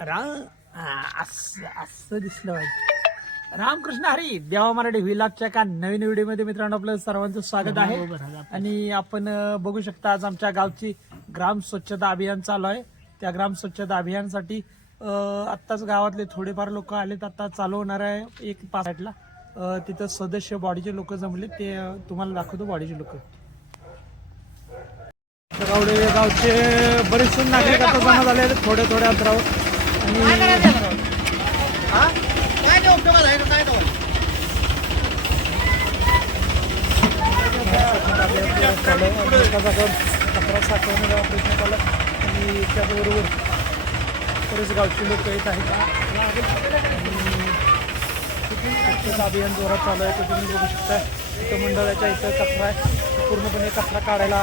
राम असं दिसलं पाहिजे रामकृष्ण हरी देवा मराठी व्हिलागच्या एका नवीन व्हिडिओमध्ये मित्रांनो आपलं सर्वांचं स्वागत आहे. आणि आपण बघू शकता आज आमच्या गावची ग्राम स्वच्छता अभियान चालू आहे. त्या ग्राम स्वच्छता अभियानासाठी आत्ताच गावातले थोडेफार लोक आलेत. आता चालू होणार आहे एक पाच साईडला. अं, तिथं सदस्य बॉडीचे लोक जमले. ते तुम्हाला दाखवतो बॉडीचे लोक. गावडे गावचे बरेचसे नागरिक आता जमा झाले थोड्या थोड्या अंतरावर. आणि कचरा साठवण्याचा प्रयत्न केला आणि त्याचबरोबर बरेच गावचे लोक येत आहेत अभियान जोरात चालू आहे तर तुम्ही बघू शकता इथं मंडळाच्या इथं कचरा आहे पूर्णपणे कचरा काढायला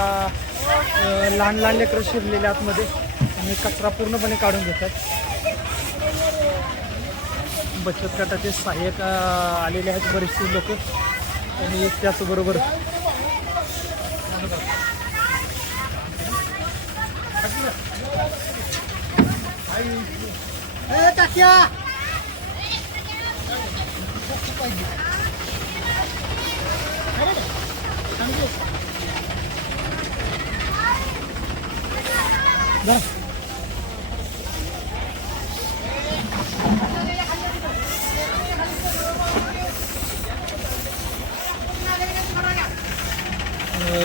लहान लहान लेकरं शिरलेले आतमध्ये. आणि कचरा पूर्णपणे काढून घेतात. बचत गटाचे सहाय्यक आलेले आहेत बरेचसे लोक आणि त्याचबरोबर Yeah.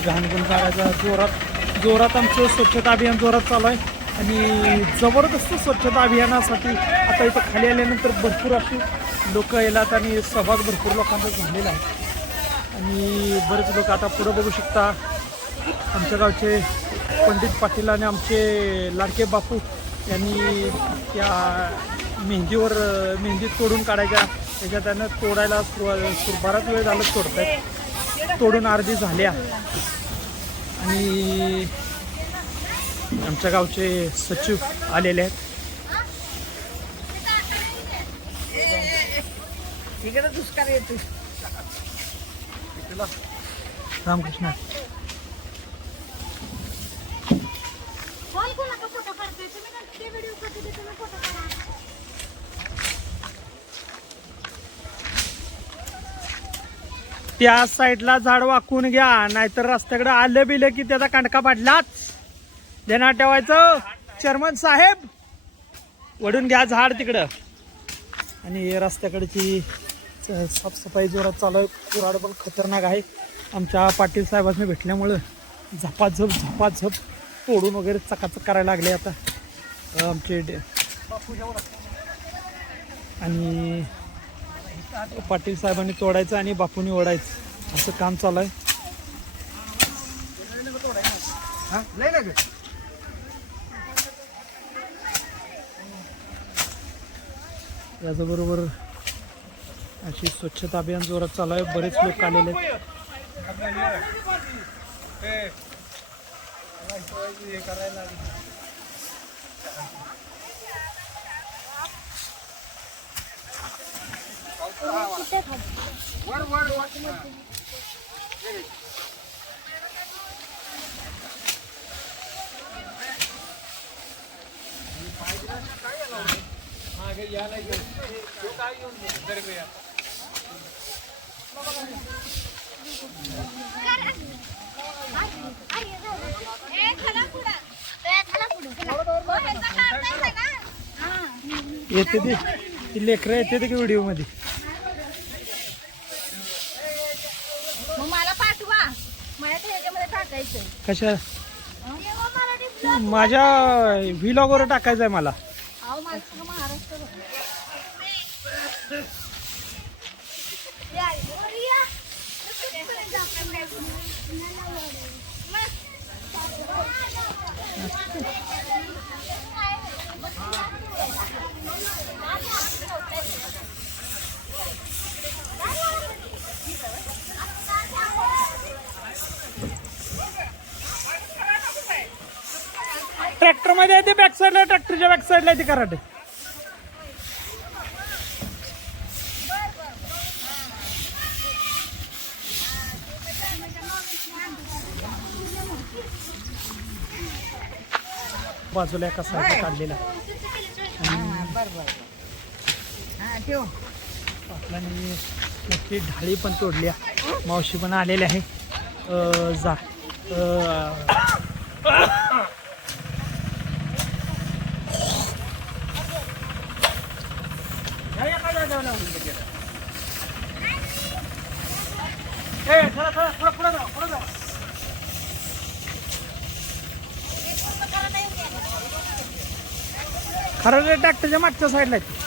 घाणगुण काढायचा जोरात जोरात आमचं स्वच्छता अभियान जोरात चालू आहे. आणि जबरदस्त स्वच्छता अभियानासाठी आता इथं खाली आल्यानंतर भरपूर अशी लोक येतात आणि सहभाग भरपूर लोकांचा झालेला आहे. आणि बरेच लोक आता पुढं बघू शकता. आमच्या गावचे पंडित पाटील आणि आमचे लाडके बापू यांनी त्या मेहंदीवर मेहंदी तोडून काढायच्या. त्याच्या त्यानं तोडायला सुरुवात सुरू बराच वेळ झालं तोडत आहेत तोडून अर्धी झाल्या. आणि आमच्या गावचे सचिव आलेले आहेत. इकडे दुष्काळ येतो रामकृष्ण कॉल कोणाचा फोटो काढतोय तुम्ही नंतर ते व्हिडिओ करते ते तुम्ही फोटो काढा त्या साईडला झाड वाकून घ्या नाहीतर रस्त्याकडे आलं बिलं की त्याचा कांडका पाडलाच. देणार ठेवायचं. चेअरमन साहेब वडून घ्या झाड तिकडं. आणि रस्त्याकडची साफसफाई जोरात चालू आहे. कुराड पण खतरनाक आहे. आमच्या पाटील साहेबांनी भेटल्यामुळं झपाझप झपाझप तोडून वगैरे चकाचक करायला लागले आता. आमचे आणि पाटील साहेबांनी तोडायचं आणि बापूंनी ओढायचं. असं काम चालू आहे याचबरोबर अशी स्वच्छता अभियान जोरात चालू आहे बरेच लोक आलेले आहेत. ए चला पुढं ए चला पुढं येते ती. लेकरं येते ते की व्हिडिओमध्ये मध्ये मला पाठवा माझ्या ह्याच्यामध्ये टाकायचंय कशा? माझ्या मराठी ब्लॉग माझ्या व्हिलॉगवर टाकायचं आहे मला अहो माझं सगळं महाराष्ट्र या, वर या. ट्रॅक्टर मध्ये ते बॅक साईडला ट्रॅक्टरच्या बॅक साईडला येते ते कराटे. बाजूला एका साईडला काढलेला. मोठी ढाळी पण तोडली आहे. मावशी पण आलेली आहे. जा अं, ए, चला, चला, पुढं- पुढं जाऊ, पुढं जाऊ. खरं ट्रॅक्टरच्या मागच्या साईडला आहे ती.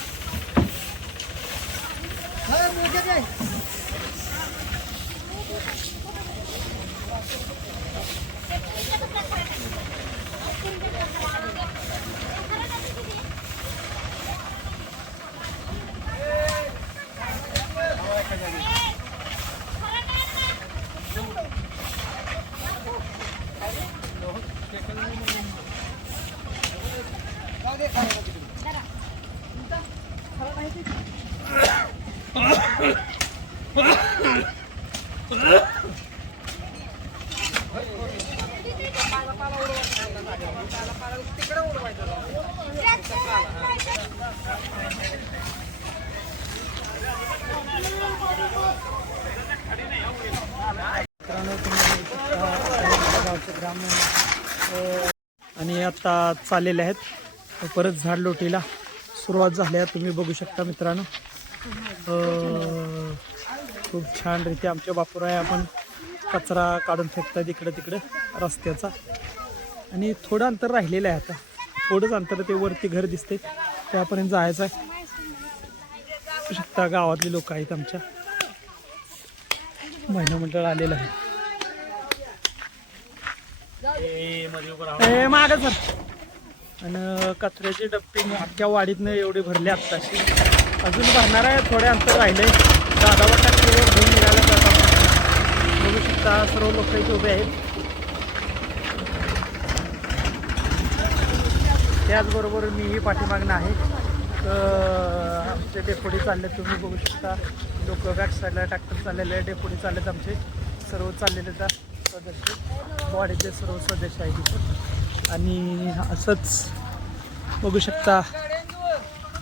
मित्रांनो, तुम्ही बघू शकता, आपल्या गावचे ग्रामीण अ, आणि आता चाललेले आहेत. परत झाड लोटीला सुरुवात झाली आहे. तुम्ही बघू शकता मित्रांनो. खूप छान रीती आमच्या आहे आपण कचरा काढून फेकतात इकडं तिकडं रस्त्याचा. आणि थोडं अंतर राहिलेलं आहे आता. थोडंच अंतर ते वरती घर दिसते त्यापर्यंत जायचं आहे. शकता गावातली लोक आहेत आमच्या. महिला मंडळ आलेलं आहे. हे माग सर आणि कचऱ्याचे डब्बी अख्ख्या वाडीतनं एवढे भरले आत्ताशी. अजून भरणार आहे थोडे अंतर राहिले. दादावर टाकीवर घेऊन निघायला जातात बघू शकता सर्व लोक इथे उभे आहेत. त्याचबरोबर मीही पाठीमागणं आहे. तर आमचे डेपोडी चालले तुम्ही बघू शकता. लोक बॅक साईडला ट्रॅक्टर चाललेले आहे डेपोडी चाललेत आमचे. सर्व चाललेले त्या वाढीचे सर्व सदस्य आहे तिथं आणि असंच बघू शकता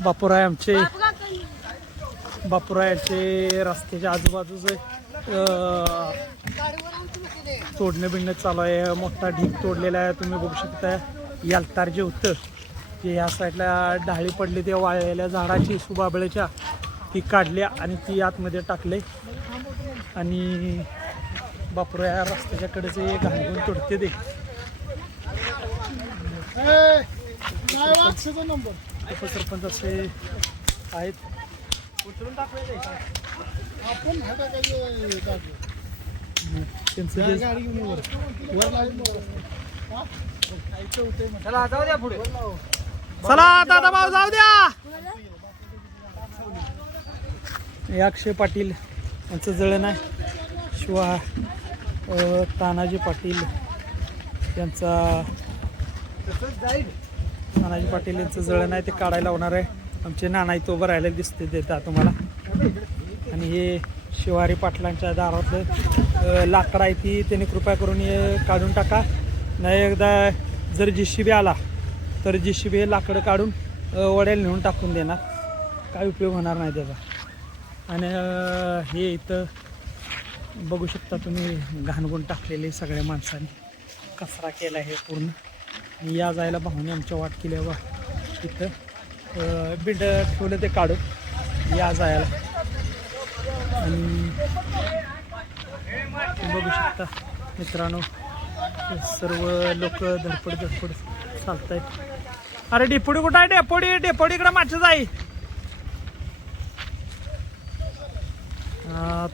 बापुराय आमचे बापुरायाचे रस्त्याच्या आजूबाजूचे तोडणं बिडणं चालू आहे. मोठा ढीक तोडलेला आहे. तुम्ही बघू शकता यालतार जे होतं ते या साईडला डाळी पडली त्या वाळलेल्या झाडाची सुबाबळेच्या ती काढल्या आणि ती आतमध्ये टाकले. आणि बापुरा या रस्त्याच्या कडेचे घालून तोडते ते. उपसरपंच असे आहेत. जे चला दादा भाऊ जाऊ द्या. अक्षय पाटील यांचं जळण आहे. शिवा तानाजी पाटील यांचा तानाजी पाटील यांचं जळण आहे ते काढायला होणार आहे. आमचे नाना इथं उभं राहायला दिसते देता तुम्हाला. आणि हे शिवारी पाटलांच्या दारातलं लाकडं आहे ती त्यांनी कृपया करून हे काढून टाका. नाही एकदा जर जी आला तर जी सी बी हे लाकडं काढून अ, वड्याला नेऊन टाकून देणार. काय उपयोग होणार नाही त्याचा. आणि हे इथं बघू शकता तुम्ही घाणगुण टाकलेले सगळ्या माणसांनी. कचरा केला आहे पूर्ण. या जायला भाऊने आमच्या वाट केली बा तिथं अ, बिंड ठेवलं ते काढून या जायला. आणि बघू शकता मित्रांनो हे सर्व लोक धडपड धडपड चालत आहेत अरे डेपोडी कुठं आहे? डेपोडी डेपोडी इकडं माझं जाई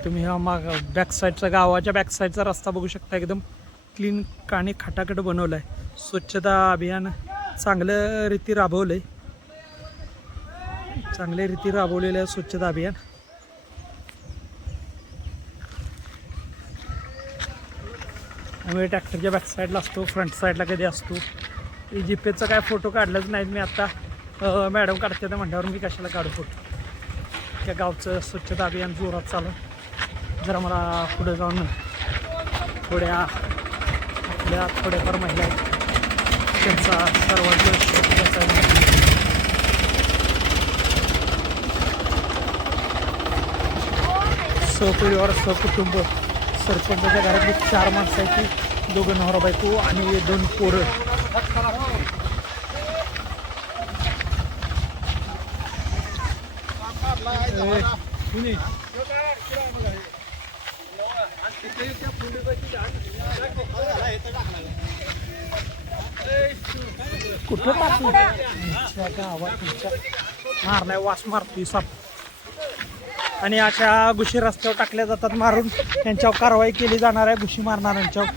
तुम्ही हा माग बॅक साईडचा गावाच्या बॅक साईडचा रस्ता बघू शकता. एकदम क्लीन आणि खटाखट बनवलं आहे स्वच्छता अभियान चांगलं रीती राबवलं आहे चांगल्या रीती राबवलेलं आहे स्वच्छता अभियान. आम्ही ट्रॅक्टरच्या बॅक साईडला असतो फ्रंट साईडला कधी असतो. जी पेचा काय फोटो काढलाच नाहीत मी आत्ता मॅडम काढते तर म्हटल्यावर मी कशाला काढू फोटो आमच्या गावचं स्वच्छता अभियान जोरात चालू. जरा मला पुढे जाऊन थोड्या आपल्या थोड्याफार महिला आहेत. त्यांचा सर्वांचा सहपरिवार सहकुटुंब सरपंचाच्या घरातली चार माणसं आहेत की दोघं नवरा बायको आणि दोन पोरं. कुठं मार नाही वास मारतोय साप. आणि अशा गुशी रस्त्यावर टाकल्या जातात मारून. त्यांच्यावर कारवाई केली जाणार आहे गुशी मारणाऱ्यांच्यावर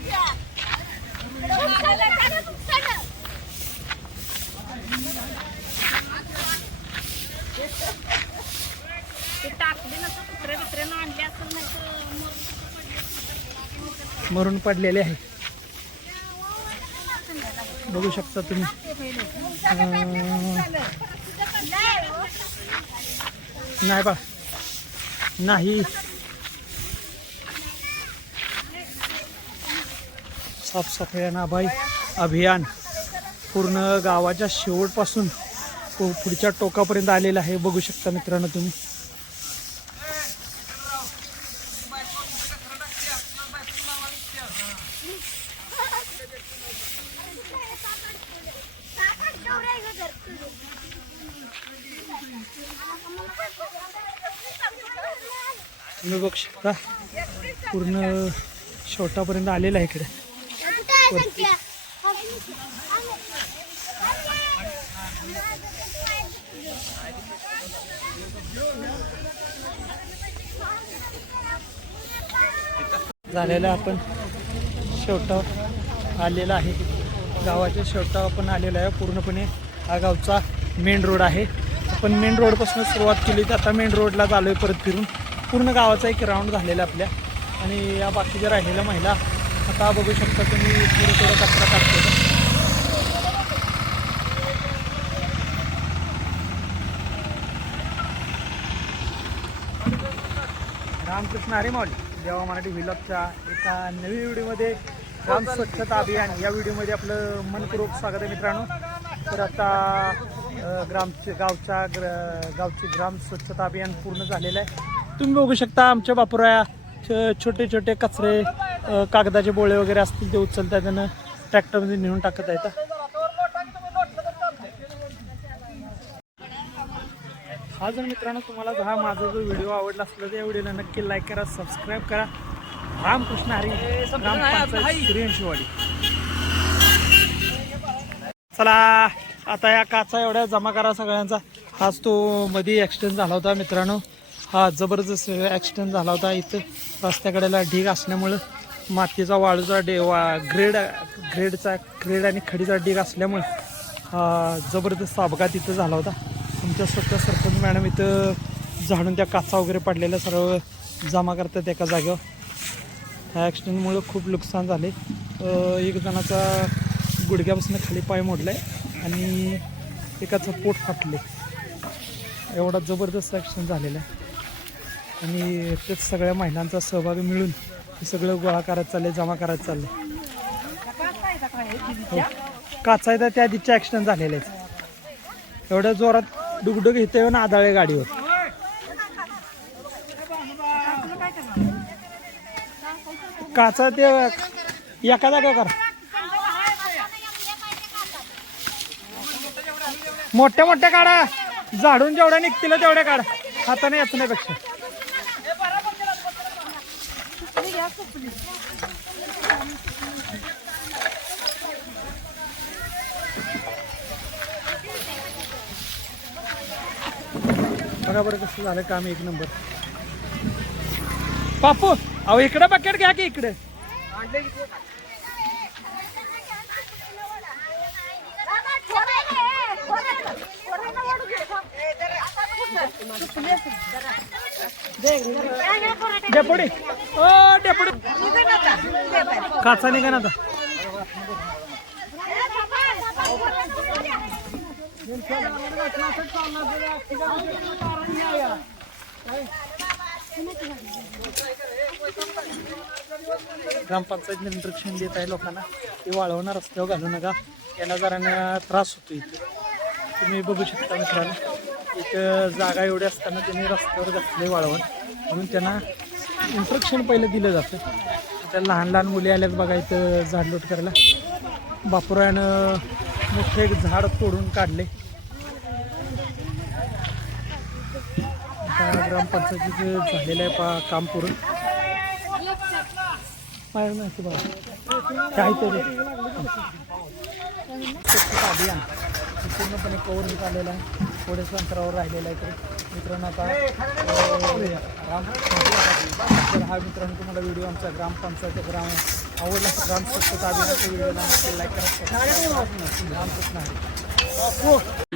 तर मरून पडलेले आहे. बघू शकता तुम्ही. नाही बा. नाही. साफसफाई भाई अभियान पूर्ण गावाच्या शेवटपासून पुढच्या टोकापर्यंत आलेलं आहे. बघू शकता मित्रांनो तुम्ही. तुम्ही बघू शकता. पूर्ण शेवटापर्यंत आलेलं आहे इकडे. झालेलं आपण शेवटावर आलेला आहे. गावाच्या शेवटावर आपण आलेला आहे. पूर्णपणे हा गावचा मेन रोड आहे. आपण मेन रोडपासून सुरुवात केली. तर आता मेन रोडला आलो आहे परत फिरून. पूर्ण गावाचा एक राऊंड झालेला आपल्या. आणि या बाकीच्या राहिलेल्या महिला आता बघू शकता तुम्ही थोडं थोडं कचरा काढतो रामकृष्ण हरी माऊली देवा मराठी व्हिलॉगच्या एका नवीन व्हिडिओमध्ये ग्राम स्वच्छता अभियान. या व्हिडिओमध्ये आपलं मनपूर्वक स्वागत आहे मित्रांनो. तर आता ग्रामचे गावच्या ग्र गावचे ग्राम स्वच्छता अभियान पूर्ण झालेलं आहे. तुम्ही बघू शकता आमच्या बापुराया छोटे छोटे कचरे कागदाचे बोळे वगैरे असतील ते उचलता त्यानं ट्रॅक्टरमध्ये नेऊन टाकत आहेत. हा जर मित्रांनो तुम्हाला हा माझा जो व्हिडिओ आवडला असला तर या व्हिडिओला नक्की लाईक करा सबस्क्राईब करा. रामकृष्ण हरी ग्रामपंचायत सूर्यवंशीवाडी चला आता या काचा एवढ्या जमा करा सगळ्यांचा. हाच तो मध्ये ॲक्सिडेंट झाला होता मित्रांनो. हा जबरदस्त ॲक्सिडेंट झाला होता. इथं रस्त्याकडेला ढीग असल्यामुळं मातीचा वाळूचा डे वा ग्रेड ग्रेडचा ग्रेड आणि खडीचा ढीग असल्यामुळं जबरदस्त अपघात इथं झाला होता. तुमच्या स्वतः सरपंच मॅडम इथं झाडून त्या काचा वगैरे पडलेल्या सर्व जमा करतात एका जागेवर. ह्या ॲक्सिडेंटमुळं खूप नुकसान झाले एक जणाचा गुडघ्यापासून खाली पाय मोडला आहे आणि एकाचं पोट फाटले एवढा जबरदस्त ॲक्सिडेंट झालेला आहे. आणि तेच सगळ्या महिलांचा सहभाग मिळून हे सगळं गोळा करायचं चाललंय जमा करायचं चाललंय. हो. काचा आहे तर त्या आधीच्या ॲक्सिडेंट झालेले आहेत. एवढ्या जोरात डुगडुग इथे येऊन आदळे गाडीवर. काचा ते एका जागा कर. मोठ्या मोठ्या काढा. झाडून जेवढ्या निघतील तेवढ्या काढा. हाताने येत नाही पेक्षा बघा बरं कसं झालं काम एक नंबर. पापू अहो इकडे बकेट घ्या की इकडे. डेपुडी. ओ डेपुडी. काचा निघा ना आता. ग्रामपंचायत निरीक्षण देत आहे लोकांना. ते वाळवणार रस्त्यावर घालू नका. यांना जरा त्रास होतो इथे. तुम्ही बघू शकता मित्रांनो. एक जागा एवढी असताना त्यांनी रस्त्यावर घातले वाळवण. म्हणून त्यांना इंस्ट्रक्शन पहिलं दिलं जातं. त्या लहान लहान मुली आल्यात बघा इथं झाडलोट करायला. बापुरायानं मोठं एक झाड तोडून काढले. आता ग्रामपंचायतीचं झालेलं आहे पा काम करून काय माहिती बघा. काहीतरी पूर्णपणे कवर निघालेला आहे. थोड्याच अंतरावर राहिलेलं आहे तर मित्रांनो आता ग्राम तर हा मित्रांनो तुम्हाला व्हिडिओ आमच्या ग्रामपंचायत ग्राम आवडला असेल ग्राम स्वच्छता अभियानाचा व्हिडिओला लाईक करा ग्राम स्वच्छ आहे